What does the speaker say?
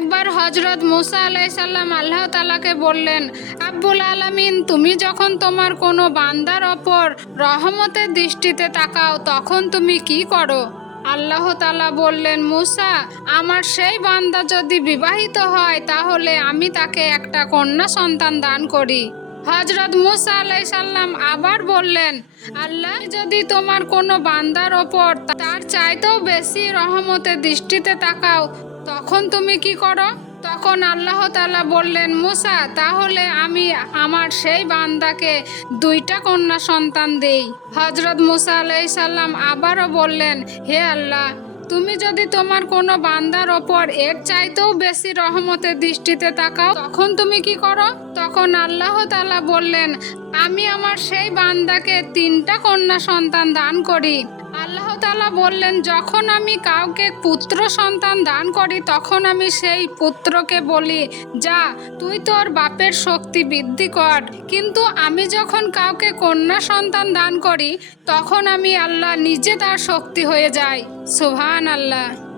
একবার হজরত মুসা আলাইসাল্লাম আল্লাহ তালাকে বললেন, আব্বুল আলামিন, তুমি যখন তোমার কোনো বান্দার ওপর রহমতের দৃষ্টিতে তাকাও, তখন তুমি কি করো? আল্লাহ তালা বললেন, মুসা, আমার সেই বান্দা যদি বিবাহিত হয়, তাহলে আমি তাকে একটা কন্যা সন্তান দান করি। হজরত মুসা আলাই সাল্লাম আবার বললেন, আল্লাহ যদি তোমার কোনো বান্দার ওপর তার চাইতেও বেশি রহমতের দৃষ্টিতে তাকাও তখন তুমি কি করো? তখন আল্লাহ তালা বললেন, মুসা, তাহলে আমি আমার সেই বান্দাকে দুইটা কন্যা সন্তান দেই। হজরত মুসা আলাই সাল্লাম আবারও বললেন, হে আল্লাহ, তুমি যদি তোমার কোনো বান্দার ওপর এর চাইতেও বেশি রহমতের দৃষ্টিতে তাকাও, তখন তুমি কি করো? তখন আল্লাহ তালা বললেন, আমি আমার সেই বান্দাকে তিনটা কন্যা সন্তান দান করি। আল্লাহ তালা বললেন, যখন আমি কাউকে পুত্র সন্তান দান করি, তখন আমি সেই পুত্রকে বলি, যা, তুই তোর বাপের শক্তি বৃদ্ধি কর। কিন্তু আমি যখন কাউকে কন্যা সন্তান দান করি, তখন আমি আল্লাহ নিজে তার শক্তি হয়ে যাই। সোহান আল্লাহ